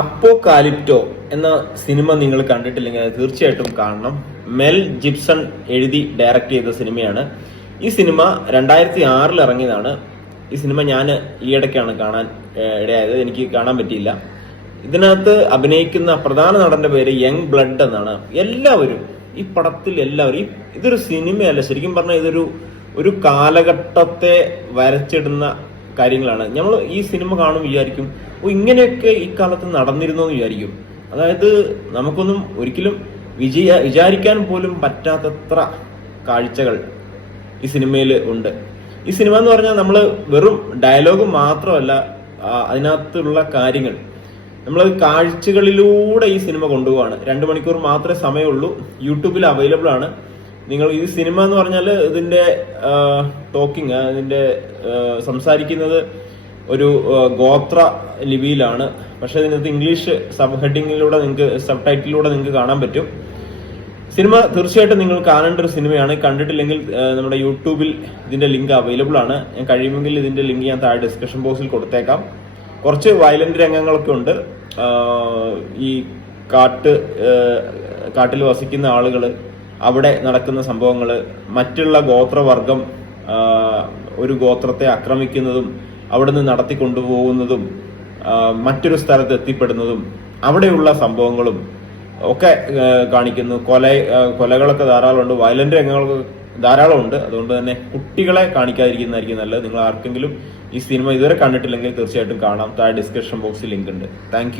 അപ്പോകാലിപ്റ്റോ എന്ന സിനിമ നിങ്ങൾ കണ്ടിട്ടില്ലെങ്കിൽ അത് തീർച്ചയായിട്ടും കാണണം. മെൽ ജിബ്സൺ എഴുതി ഡയറക്റ്റ് ചെയ്ത സിനിമയാണ്. ഈ സിനിമ 2006 ഇറങ്ങിയതാണ്. ഈ സിനിമ ഞാൻ ഈയിടയ്ക്കാണ് കാണാൻ ഇടയായത്. എനിക്ക് കാണാൻ പറ്റിയില്ല. ഇതിനകത്ത് അഭിനയിക്കുന്ന പ്രധാന നടന്റെ പേര് യങ് ബ്ലഡ് എന്നാണ്. എല്ലാവരും ഈ പടത്തിൽ എല്ലാവരും ഇതൊരു സിനിമയല്ല, ശരിക്കും പറഞ്ഞാൽ ഒരു കാലഘട്ടത്തെ വരച്ചിടുന്ന കാര്യങ്ങളാണ്. നമ്മൾ ഈ സിനിമ കാണും വിചാരിക്കും, ഇങ്ങനെയൊക്കെ ഈ കാലത്ത് നടന്നിരുന്നോ എന്ന് വിചാരിക്കും. അതായത് നമുക്കൊന്നും ഒരിക്കലും വിചാരിക്കാൻ പോലും പറ്റാത്തത്ര കാഴ്ചകൾ ഈ സിനിമയിൽ ഉണ്ട്. ഈ സിനിമ എന്ന് പറഞ്ഞാൽ നമ്മൾ വെറും ഡയലോഗ് മാത്രമല്ല, അതിനകത്തുള്ള കാര്യങ്ങൾ നമ്മൾ കാഴ്ചകളിലൂടെ ഈ സിനിമ കൊണ്ടുപോവാണ്. 2 മണിക്കൂർ മാത്രമേ സമയമുള്ളൂ. യൂട്യൂബിൽ അവൈലബിൾ ആണ്. നിങ്ങൾ ഈ സിനിമ എന്ന് പറഞ്ഞാൽ ഇതിന്റെ ടോക്കിംഗ്, ഇതിന്റെ സംസാരിക്കുന്നത് ഒരു ഗോത്ര ലിപിയിലാണ്. പക്ഷെ ഇതിനകത്ത് ഇംഗ്ലീഷ് സബ് ഹെഡിങ്ങിലൂടെ സബ് ടൈറ്റിലൂടെ നിങ്ങൾക്ക് കാണാൻ പറ്റും. സിനിമ തീർച്ചയായിട്ടും നിങ്ങൾ കാണേണ്ട ഒരു സിനിമയാണ്. കണ്ടിട്ടില്ലെങ്കിൽ നമ്മുടെ യൂട്യൂബിൽ ഇതിന്റെ ലിങ്ക് അവൈലബിൾ ആണ്. ഞാൻ കഴിയുമെങ്കിൽ ഇതിന്റെ ലിങ്ക് ഞാൻ താഴെ ഡിസ്കഷൻ ബോക്സിൽ കൊടുത്തേക്കാം. കുറച്ച് വയലന്റ് രംഗങ്ങളൊക്കെ ഉണ്ട്. ഈ കാട്ടിൽ വസിക്കുന്ന ആളുകൾ, അവിടെ നടക്കുന്ന സംഭവങ്ങൾ, മറ്റുള്ള ഗോത്രവർഗം ഒരു ഗോത്രത്തെ ആക്രമിക്കുന്നതും അവിടുന്ന് നടത്തിക്കൊണ്ടുപോകുന്നതും മറ്റൊരു സ്ഥലത്ത് എത്തിപ്പെടുന്നതും അവിടെയുള്ള സംഭവങ്ങളും ഒക്കെ കാണിക്കുന്നു. കൊലകളൊക്കെ ധാരാളമുണ്ട്, വയലന്റ് രംഗങ്ങളൊക്കെ ധാരാളമുണ്ട്. അതുകൊണ്ട് തന്നെ കുട്ടികളെ കാണിക്കാതിരിക്കുന്നതായിരിക്കും നല്ലത്. നിങ്ങൾ ആർക്കെങ്കിലും ഈ സിനിമ ഇതുവരെ കണ്ടിട്ടില്ലെങ്കിൽ തീർച്ചയായിട്ടും കാണാം. താഴെ ഡിസ്ക്രിപ്ഷൻ ബോക്സിൽ ലിങ്ക് ഉണ്ട്. താങ്ക്